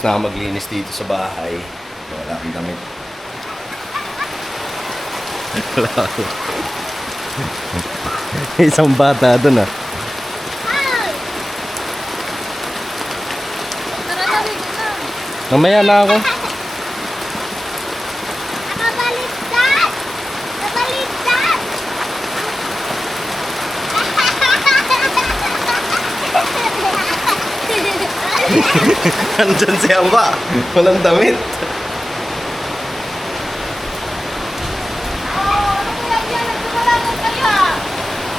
Tapos na ako maglinis dito sa bahay. Wala akong damit. Wala ako. Isang bata doon ah. Mamaya na ako. Nakabaliktad! Nakabaliktad! Andyan si Amba. Walang damit. Oh, ano kaya yan? Nagkakalangan kaya?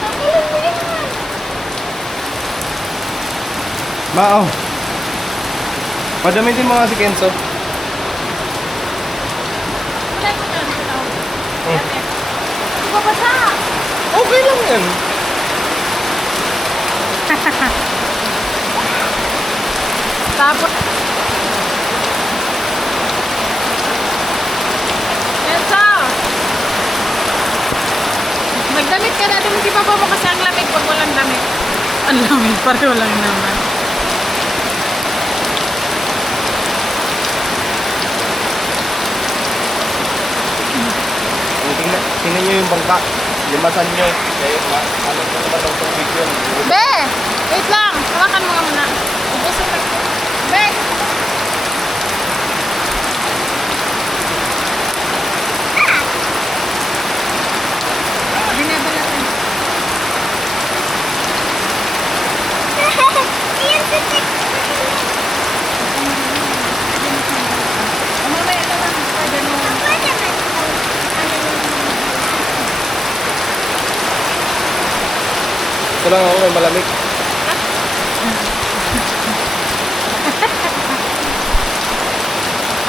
Nakulang mo yan. Mao. Padamitin mo nga si Kenzo. Wala ko na. Ibabasa! Okay lang yan. Tapos Elsa! Magdamit ka na. Hindi pa mo kasi ang lamig pag walang damit. Ang lamig. Pareho lang naman. Tingnan nyo yung bangka. Limasan nyo. Kaya ano ko naman ang tubig yun. Be! Wait lang. Hawakan mo nga muna. Ubusin mo. Be! Binaba natin. Iyan si Tik. Mamaya na lang. Pwede mo. Pwede mo. Ito lang ako may malamig.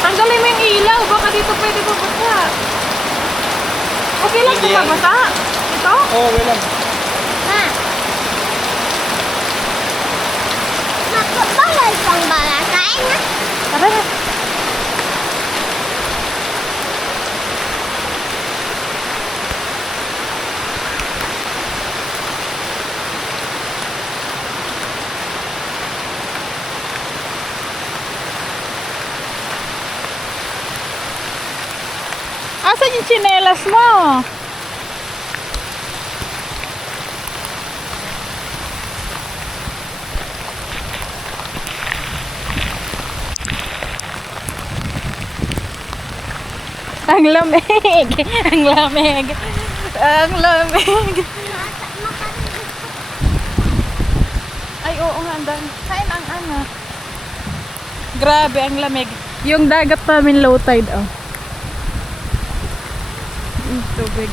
Tanggalin mo yung ilaw. Baka dito pwede bumasa. Okay lang Hindi kung yan. babasa. Ito? Oo, okay lang. Ha? Makapalay pang balasain na. Tara na. Asan yung tsinelas mo? Ang lamig! Ang lamig! Ang lamig! Ay, oo nga, andan. Kain ang ano. Grabe, ang lamig. Yung dagat namin low tide, oh. Yung tubig.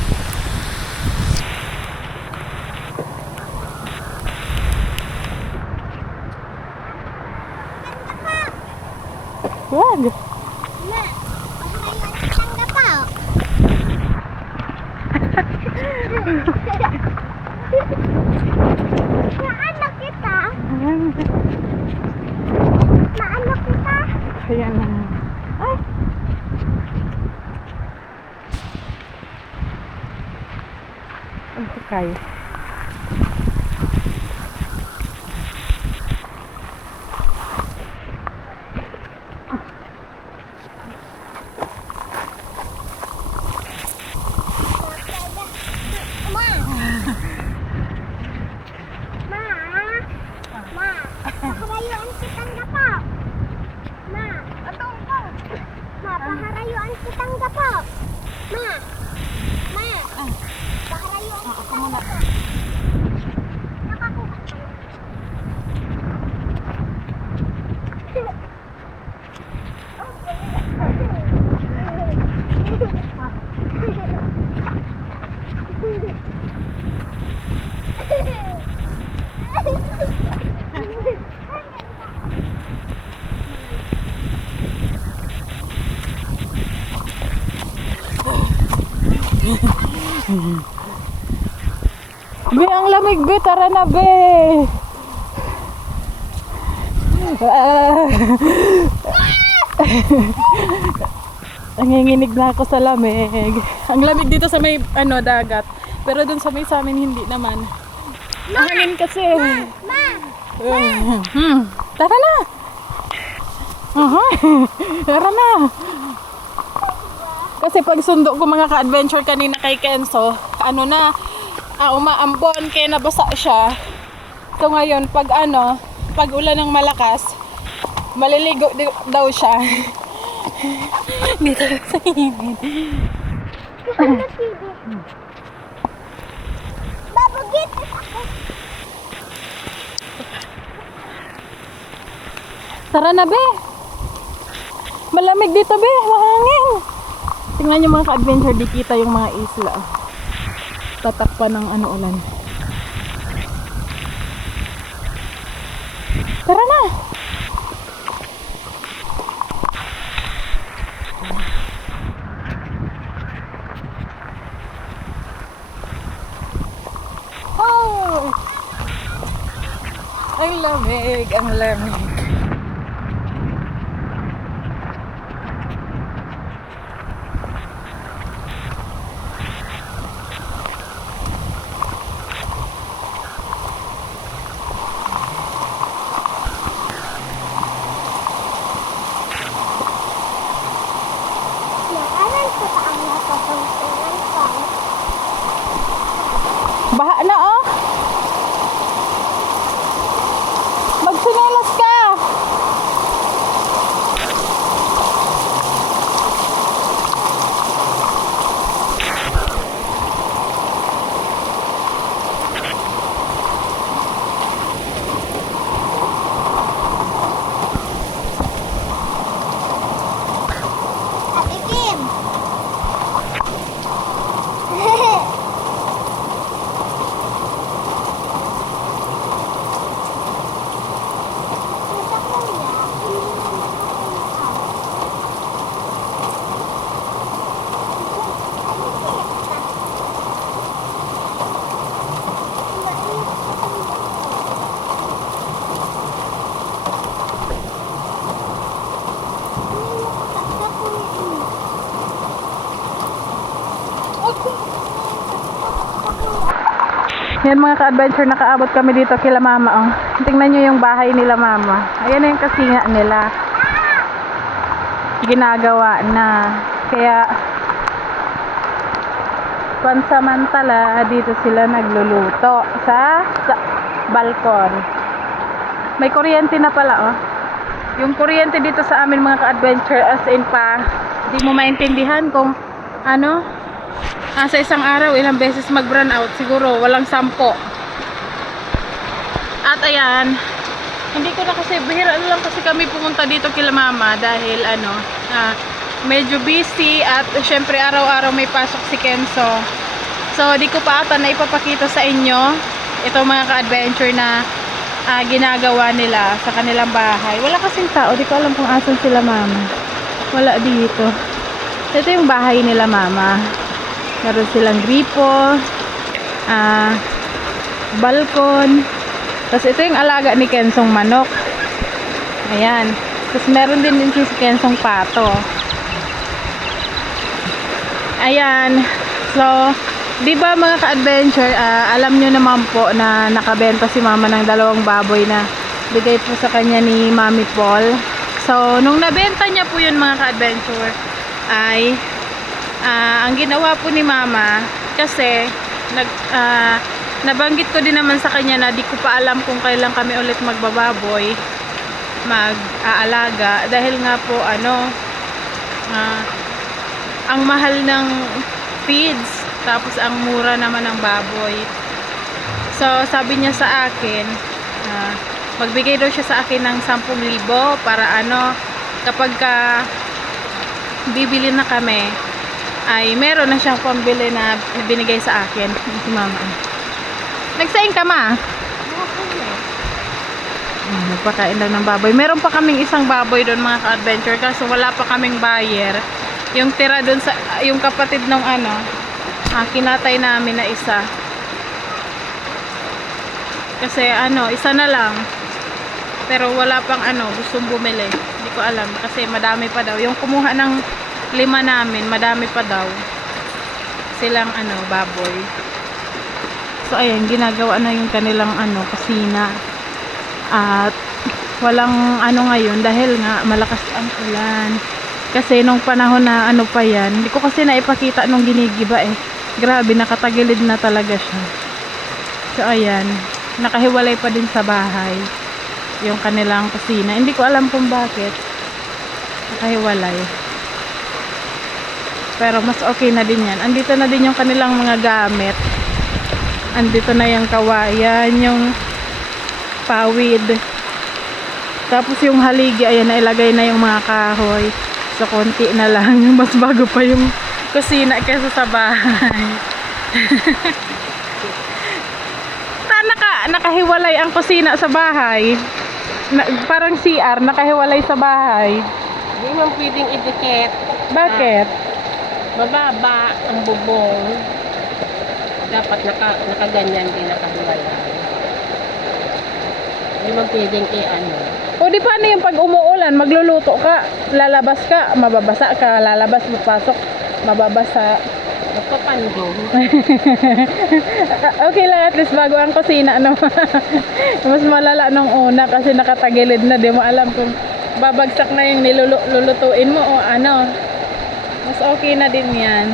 Wag! Naano kita? Naano kita? Kaya na. Ay! Ano kayo? Ma! Ma! Paharayuan kitang gapo! Ma! Atong ka! Ma! Paharayuan kitang gapo! Ma! Ma! Paharayuan Ako muna. nakakuha ka. Be, ang lamig, be. Tara na, be. Nanginginig na ako sa lamig. Ang lamig dito sa may dagat. Pero dun sa may sa amin hindi naman. Ang hangin kasi. Ma! Tara na. Aha. Tara na. Kasi pag sundo ko mga ka-adventure kanina kay Kenzo, ano na, umaambon kaya nabasa siya. So ngayon, pag ulan ng malakas, maliligo daw siya. Dito sa hibid. Babugit ako. Tara na, be. Malamig dito, be. Mahangin. Tingnan niyo mga ka-adventure, di kita yung mga isla. Tatakpan ng ulan. Tara na. Oh! Ang lamig, ang lamig. Naaral ko pa ang napapagpunan ko. Baha na, oh. Magsinelas ka. Ate Kim. Tita Kuya, hindi na nakakain. Yan mga ka-adventure, nakaabot kami dito kila mama, oh. Tingnan nyo yung bahay nila mama. Ayan na yung kasinga nila. Ginagawa na. Kaya pansamantala dito sila nagluluto sa balkon. May kuryente na pala, oh. Yung kuryente dito sa amin mga ka-adventure, as in pa, di mo maintindihan kung sa isang araw ilang beses mag-run out, siguro walang 10. At ayan, hindi ko na kasi, bihira lang kasi kami pumunta dito kila mama dahil medyo busy at syempre araw-araw may pasok si Kenzo. So di ko pa ata na ipapakita sa inyo ito mga ka-adventure na ginagawa nila sa kanilang bahay. Wala kasing tao, di ko alam kung asan sila mama. Wala dito. Ito yung bahay nila mama. Meron silang gripo, balkon. Tapos ito yung alaga ni Kenzong manok. Ayan. Tapos meron din si Kenzong pato. Ayan. So, di ba mga ka-adventure, alam nyo naman po na nakabenta si mama ng 2 baboy na bigay po sa kanya ni Mami Paul. So, nung nabenta niya po yun mga ka-adventure, ay ang ginawa po ni mama, kasi nabanggit ko din naman sa kanya na di ko pa alam kung kailan kami ulit magbababoy, mag-aalaga, dahil nga po ang mahal ng feeds, tapos ang mura naman ng baboy. So sabi niya sa akin, magbigay daw siya sa akin ng 10,000 para kapag bibili na kami, ay meron na siyang pambili na binigay sa akin si mama. Nagsaing ka ma? Nagpakain daw ng baboy. Meron pa kaming isang baboy doon mga ka-adventure, kasi wala pa kaming buyer. Yung tira doon sa yung kapatid ng kinatay namin na isa. Kasi isa na lang. Pero wala pang gustong bumili. Hindi ko alam kasi madami pa daw. Yung kumuha ng 5 namin, madami pa daw silang baboy. So ayan, ginagawa na yung kanilang kusina. At walang ano ngayon dahil nga malakas ang ulan. Kasi nung panahon na ano pa yan, hindi ko kasi naipakita nung ginigiba eh. Grabe, nakatagilid na talaga siya. So ayan, nakahiwalay pa din sa bahay yung kanilang kusina. Hindi ko alam kung bakit nakahiwalay. Pero mas okay na din yan. Andito na din yung kanilang mga gamit. Andito na yung kawayan, yung pawid. Tapos yung haligi, ayan, nailagay na yung mga kahoy. So, konti na lang. Mas bago pa yung kusina kaysa sa bahay. Nakahiwalay ang kusina sa bahay. Parang CR, nakahiwalay sa bahay. Hindi mo pwedeng idikit. Bakit? Mababa ang bubong. Dapat nakaganyan din, nakahiwalay. Hindi mo pwedeng i-ano. O di paano yung pag umuulan, magluluto ka, lalabas ka, mababasa ka, lalabas, papasok, mababasa. Magpapandong. Okay lang, at least bago ang kusina, no? Mas malala nung una kasi nakatagilid na, di mo alam kung babagsak na yung nilulutuin mo o ano. Mas okay na din yan.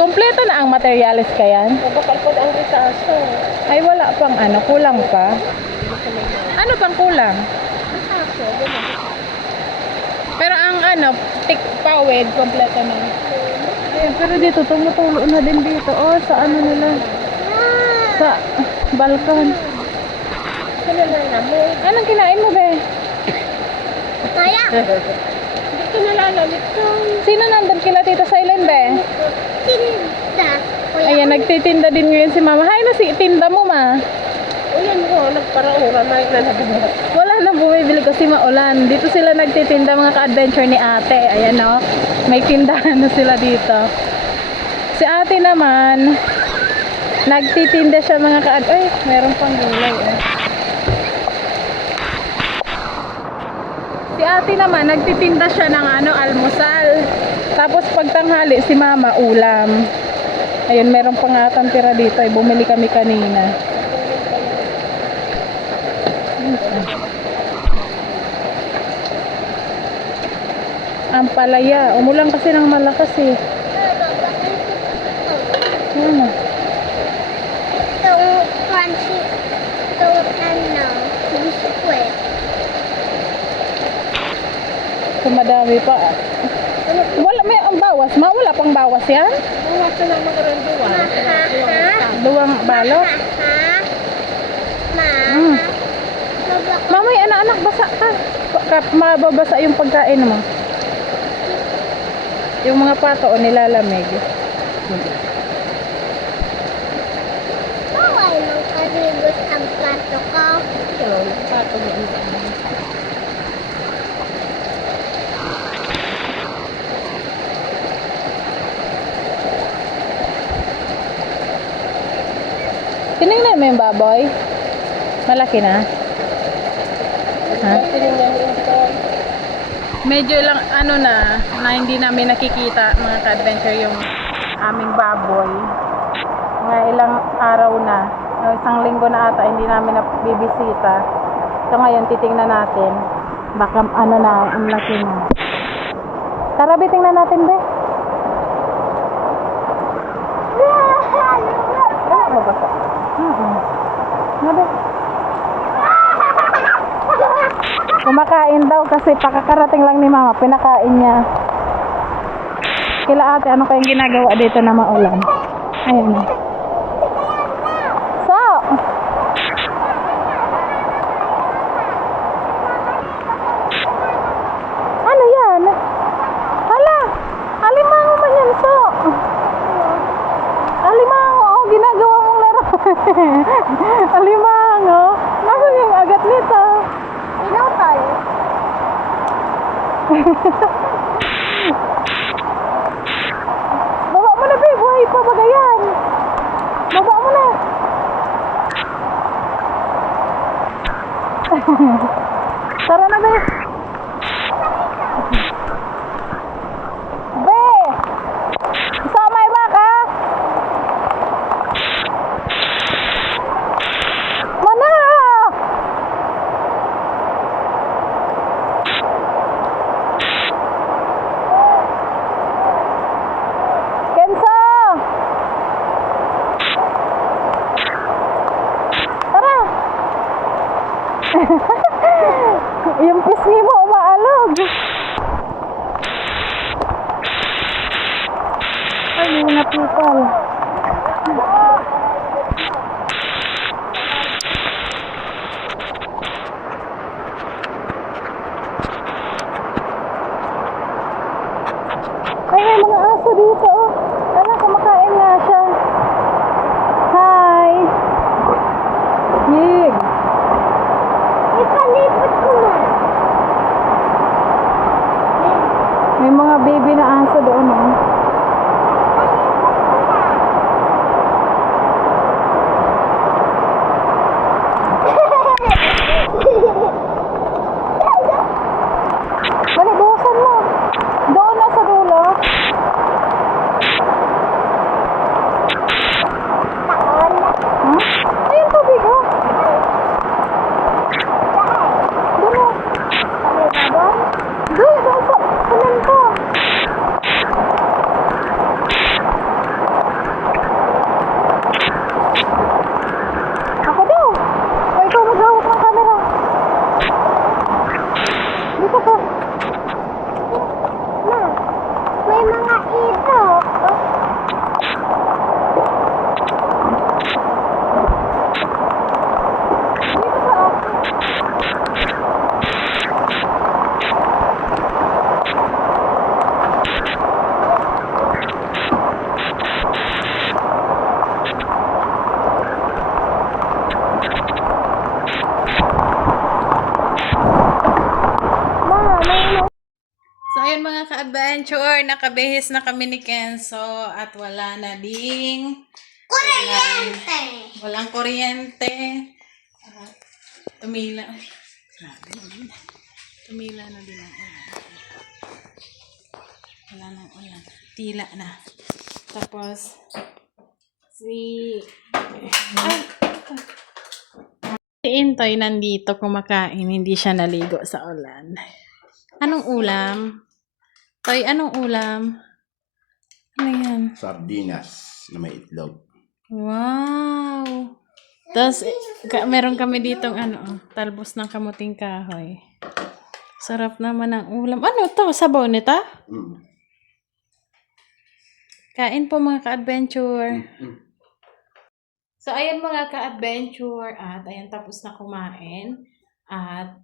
Kompleto na ang materialis ka yan? Bakal po ang ritaso. Ay wala pang ano, kulang pa. Ano pang kulang? Ritaso, Pero ang ano, pawid, kompleto na. Ayun, pero dito, tumutulo na din dito. Oh, sa ano nila? Sa balkon. Ano na namin? Anong kinain mo, be? Kaya, Hindi ko nalalamit ko. Sino nandun kila Tita Silent, be? tinda. Kuya, Ayan, nagtitinda din ngayon si Mama. Hay na si tinda mo, ma. O yan mo, nagparaura, may nanagamot. Wala na bumibili kasi maulan. Dito sila nagtitinda, mga ka-adventure ni ate. Ayan, no? May tindahan na sila dito. Si ate naman, nagtitinda siya mga ay, meron pang gulay. Si ate naman, nagtitinda siya ng ano, almusal. Tapos pagtanghali, si mama, ulam. Ayun, meron pang atang tira dito. Bumili kami kanina. Ang palaya. Umulan kasi ng malakas eh. Ano? itong crunchy, itong ano, gusto ko eh. Kung madami pa. Wala, may ang bawas. Wala pang bawas yan? Buwas na lang magaranduan. Duwang balot. Ma, Mm. mabak Mamay, anak-anak, basa ka. Mababasa yung pagkain mo. Yung mga pato o nilalamig. bawal ng karibos ang plato ko. Yun, patong yun. Tinignan mo yung baboy? Malaki na? Ha? Tinignan mo ito. Medyo lang ano na hindi namin nakikita mga ka-adventure yung aming baboy. Mga ilang araw na, isang linggo na ata hindi namin nabibisita. So ngayon titingnan natin baka ano na, ang laki na. Tara, tingnan natin, be. Wala mo ba? Nabe. Kumakain daw kasi pakakarating lang ni mama, pinakain niya. Kila ate, ano kayong ginagawa dito na maulan? Ayun na. So, ano yan? Hala, alimango man yan, so. Alimango, oh, ginagawa mong laro. Alimango, nasaan yung agat nito? Pinutol. Baba mo na, babe. Buhay pa ba yan? Baba mo na. Tara na, babe. Be! Samay ba ka? Mana! Yung pisngi mo umaalog. Ay, may mga people. Ay, may mga aso dito. Oh. Tara, kumakain nga siya. Hi! Yig! Ipalipot ko na. May mga baby na aso doon, oh. Dali, buhusan mo. Doon na sa dulo. Taon. Huh? Ayun, tubig, oh. Doon, oh. Kami babon. Doon, doon po. Kunan ko. Ako daw. O, ikaw maghawak ng camera. Dito po. Ma, may mga ito. Dito po, oh. Ma, may So, ayun mga ka-adventure, nakabihis na kami ni Kenzo at wala na ding kuryente. walang kuryente. Tumila. Ay, grabe. Tumila na din ang ulan. Wala nang ulan. Tila na. Tapos, si Intoy nandito kumakain, hindi siya naligo sa ulan. Anong ulam? Toy, anong ulam? Ano yan? Sardinas na may itlog. Wow! Tapos, meron kami ditong talbos ng kamuting kahoy. Sarap naman ang ulam. Ano to? Sabaw nito? Mm. Kain po mga ka-adventure. So, ayan mga ka-adventure. At ayan, tapos na kumain. At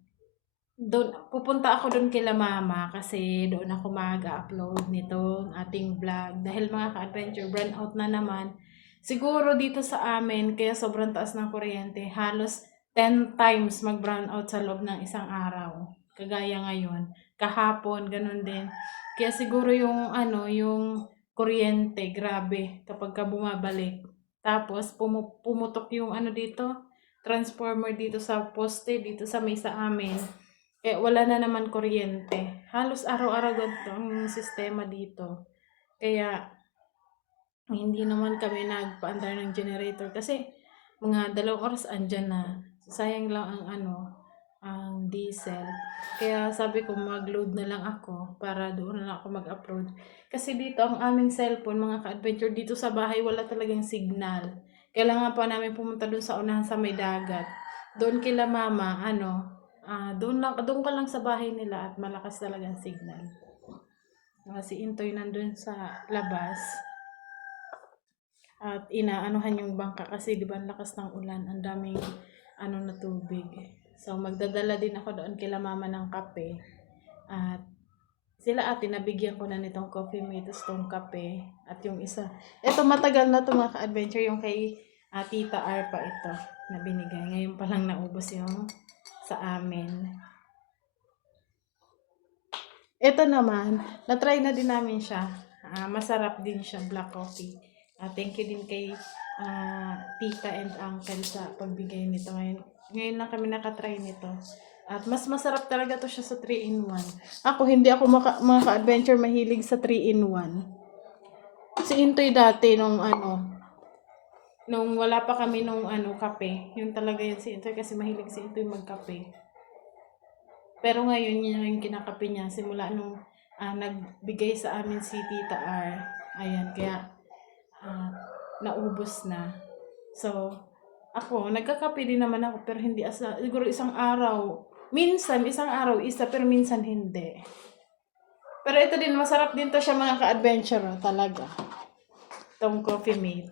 doon, pupunta ako doon kila mama kasi doon ako mag-upload nitong ating vlog. Dahil mga ka-adventure, burn out na naman. Siguro dito sa amin, kaya sobrang taas ng kuryente, halos 10 times mag-brown out sa loob ng isang araw. Kagaya ngayon, kahapon, ganun din. Kaya siguro yung yung kuryente, grabe kapag ka bumabalik. Tapos pumutok yung dito, transformer dito sa poste, dito sa may sa amin. Kaya wala na naman kuryente. Halos araw-araw ganito ang sistema dito. Kaya hindi naman kami nagpaandar ng generator kasi mga 2 oras andyan na. Sayang lang ang diesel. Kaya sabi ko mag-load na lang ako para doon na lang ako mag-upload. Kasi dito ang aming cellphone, mga ka-adventure, dito sa bahay wala talagang signal. Kailangan pa namin pumunta doon sa unahan sa may dagat. Doon kila mama, doon ka lang sa bahay nila at malakas talaga ang signal. Si Intoy nandun sa labas. At inaanuhan yung bangka kasi di ba ang lakas ng ulan, ang daming na tubig. So magdadala din ako doon kila mama ng kape. At sila ate nabigyan ko na nitong coffee mate, tong kape. At yung isa, ito matagal na to mga ka-adventure, yung kay Tita Arpa ito na binigay. Ngayon pa lang naubos yung sa amin. Ito naman, na-try na din namin siya. Masarap din siya, black coffee. Thank you din kay tita and uncle sa pagbigay nito. Ngayon lang kami nakatry nito. At mas masarap talaga to siya sa 3-in-1. Ako, hindi ako mga ka-adventure mahilig sa 3-in-1. Si Intoy dati nung wala pa kami nung kape. Yun talaga yun si Intoy kasi mahilig si Intoy magkape. Pero ngayon yun yung kinakape niya simula nung nagbigay sa amin si Tita R. Ayan, kaya naubos na. So, Ako, nagkakape din naman ako, pero hindi siguro isang araw. Minsan, isang araw, isa, pero minsan hindi. Pero ito din, masarap din to siya mga ka-adventure, talaga. Itong Coffee Mate.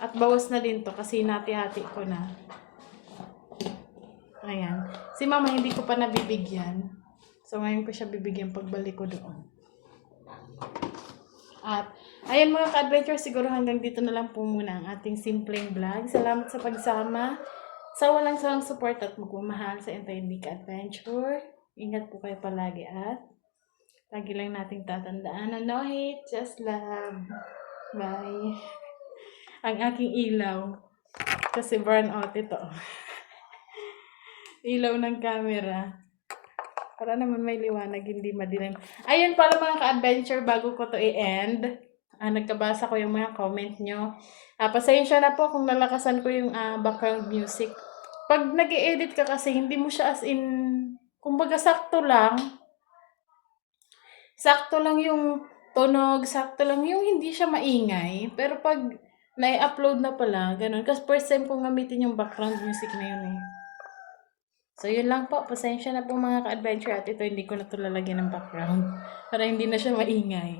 At bawas na din to kasi nati-hati ko na. Ayan. Si mama hindi ko pa nabibigyan. So ngayon ko siya bibigyan pagbalik ko doon. At ayan mga ka-adventure, siguro hanggang dito na lang po muna ang ating simpleng vlog. Salamat sa pagsama. Sa walang salang support at magmamahal sa entire Ka-Adventure. Ingat po kayo palagi at lagi lang nating tatandaan na no hate, just love. Bye. Ang aking ilaw. Kasi burn out ito. Ilaw ng camera. Para naman may liwanag, hindi madilim. Ayun pala mga ka-adventure, bago ko to i-end. Nagkabasa ko yung mga comment nyo. Pasensya na po kung nalakasan ko yung background music. Pag nag-i-edit ka kasi, hindi mo siya as in, kumbaga sakto lang. Sakto lang yung tunog, sakto lang yung hindi siya maingay. Pero pag na-upload na pala, ganun. Kasi first time kong gamitin yung background music na yun eh. So, yun lang po. Pasensya na po mga ka-adventure at ito hindi ko na ito lalagyan ng background para hindi na siya maingay.